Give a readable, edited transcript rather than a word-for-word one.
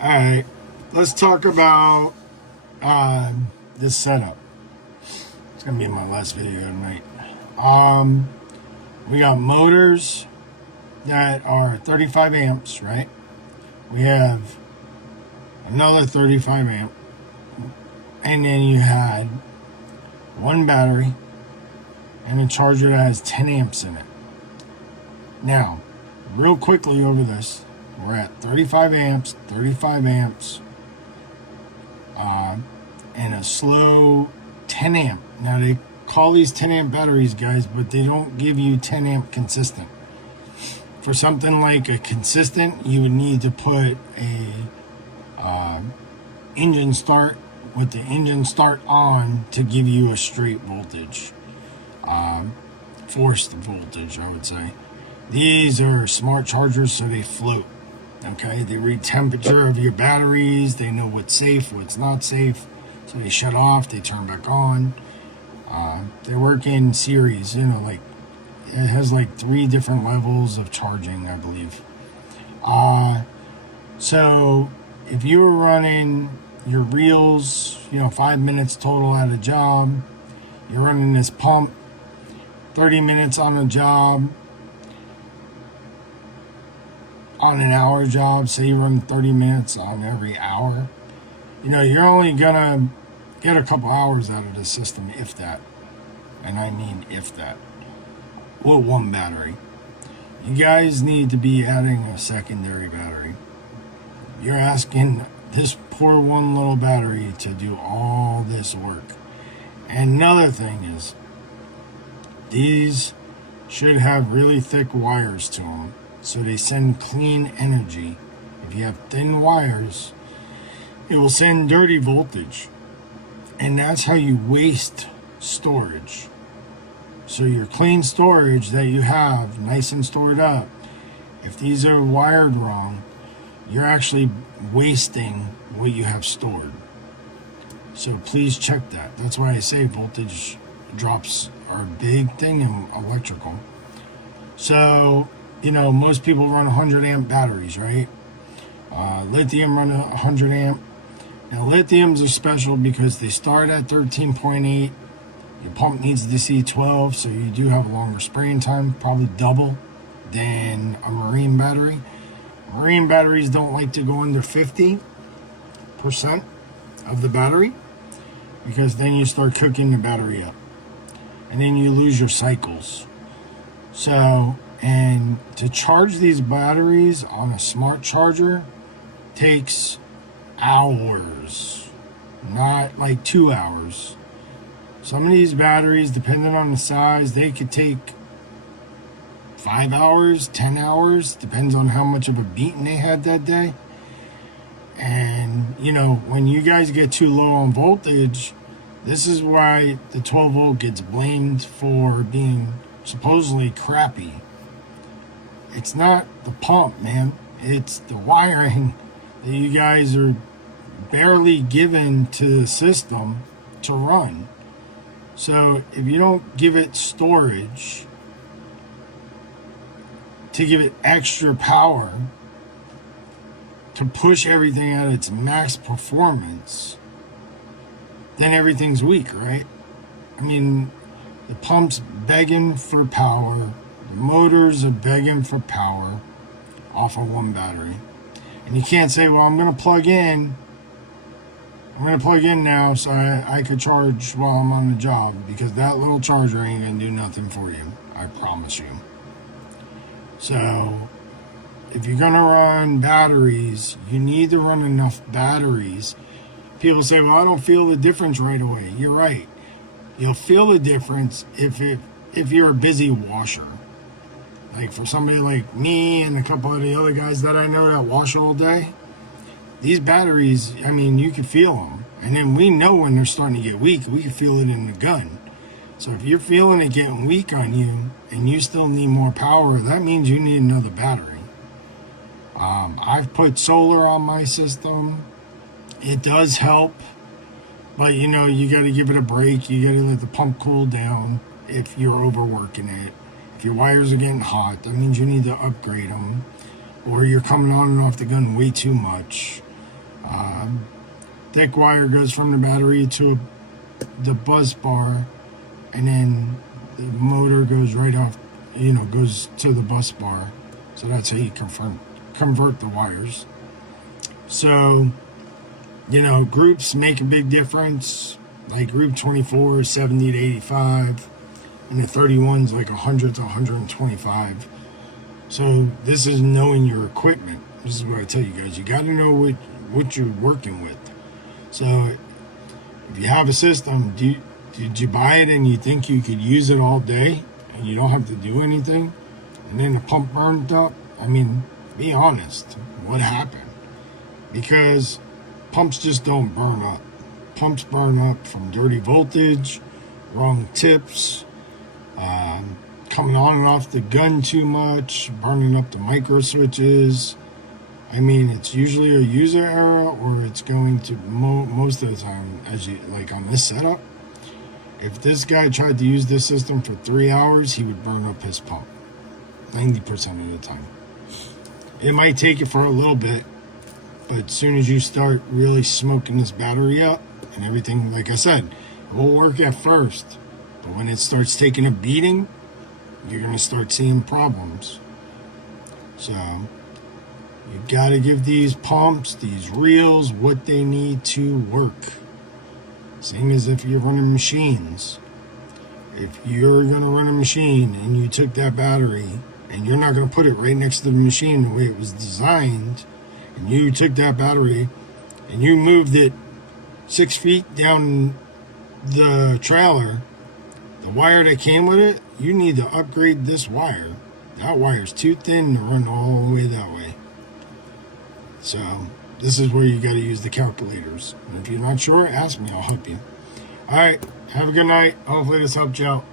All right, let's talk about this setup. It's gonna be my last video tonight. Um, we got motors that are 35 amps, right? We have another 35 amp, and then you had one battery and a charger that has 10 amps in it. Now, real quickly over this, we're at 35 amps, and a slow 10 amp. Now, they call these 10 amp batteries, guys, but they don't give you 10 amp consistent. For something like a consistent, you would need to put a engine start with the engine start on to give you a straight voltage. Forced voltage, I would say. These are smart chargers, so they float. Okay, they read temperature of your batteries. They know what's safe, what's not safe. So they shut off, they turn back on. They work in series, like it has like 3 different levels of charging, I believe. So if you were running your reels, 5 minutes total at a job, you're running this pump, 30 minutes on a job, on an hour job, say you run 30 minutes on every hour, you're only gonna get a couple hours out of the system, if that. And I mean if that. Well, one battery. You guys need to be adding a secondary battery. You're asking this poor one little battery to do all this work. And another thing is, these should have really thick wires to them, so they send clean energy. If you have thin wires, it will send dirty voltage. And that's how you waste storage. So your clean storage that you have, nice and stored up, if these are wired wrong, you're actually wasting what you have stored. So please check that. That's why I say voltage drops are a big thing in electrical. So, most people run 100 amp batteries, right? Lithium run 100 amp. Now, lithiums are special because they start at 13.8. Your pump needs to see 12, so you do have a longer spraying time, probably double than a marine battery. Marine batteries don't like to go under 50% of the battery, because then you start cooking the battery up. And then you lose your cycles. So, and to charge these batteries on a smart charger takes hours, not like 2 hours. Some of these batteries, depending on the size, they could take 5 hours, 10 hours, depends on how much of a beating they had that day. And, when you guys get too low on voltage, this is why the 12 volt gets blamed for being supposedly crappy. It's not the pump, man. It's the wiring that you guys are barely given to the system to run. So if you don't give it storage to give it extra power to push everything at its max performance, then everything's weak, right? I mean, the pump's begging for power. The motors are begging for power off of one battery. And you can't say, well, I'm going to plug in now so I could charge while I'm on the job, because that little charger ain't going to do nothing for you. I promise you. So, if you're going to run batteries, you need to run enough batteries. People say, well, I don't feel the difference right away. You're right. You'll feel the difference if you're a busy washer. Like for somebody like me and a couple of the other guys that I know that wash all day, these batteries, you can feel them. And then we know when they're starting to get weak. We can feel it in the gun. So if you're feeling it getting weak on you and you still need more power, that means you need another battery. I've put solar on my system. It does help, but you got to give it a break. You got to let the pump cool down if you're overworking it. If your wires are getting hot, that means you need to upgrade them, or you're coming on and off the gun way too much. Thick wire goes from the battery to the bus bar, and then the motor goes right off, goes to the bus bar. So that's how you convert the wires. So, groups make a big difference. Like group 24 is 70 to 85, and the 31's like 100 to 125. So this is knowing your equipment. This is what I tell you guys. You got to know what you're working with. So if you have a system, did you buy it and you think you could use it all day and you don't have to do anything? And then the pump burned up? I mean, be honest. What happened? Because pumps just don't burn up. Pumps burn up from dirty voltage, wrong tips, coming on and off the gun too much, burning up the micro switches. I mean, it's usually a user error, or it's going to most of the time, as you like on this setup. If this guy tried to use this system for 3 hours, he would burn up his pump 90% of the time. It might take you for a little bit, but as soon as you start really smoking this battery up and everything, like I said, it will work at first, but when it starts taking a beating, you're going to start seeing problems. So you got to give these pumps, these reels, what they need to work. Same as if you're running machines. If you're going to run a machine and you took that battery and you're not going to put it right next to the machine the way it was designed, and you took that battery and you moved it 6 feet down the trailer, the wire that came with it, you need to upgrade this wire. That wire's too thin to run all the way that way. So this is where you got to use the calculators. And if you're not sure, ask me. I'll help you. All right. Have a good night. Hopefully this helped you out.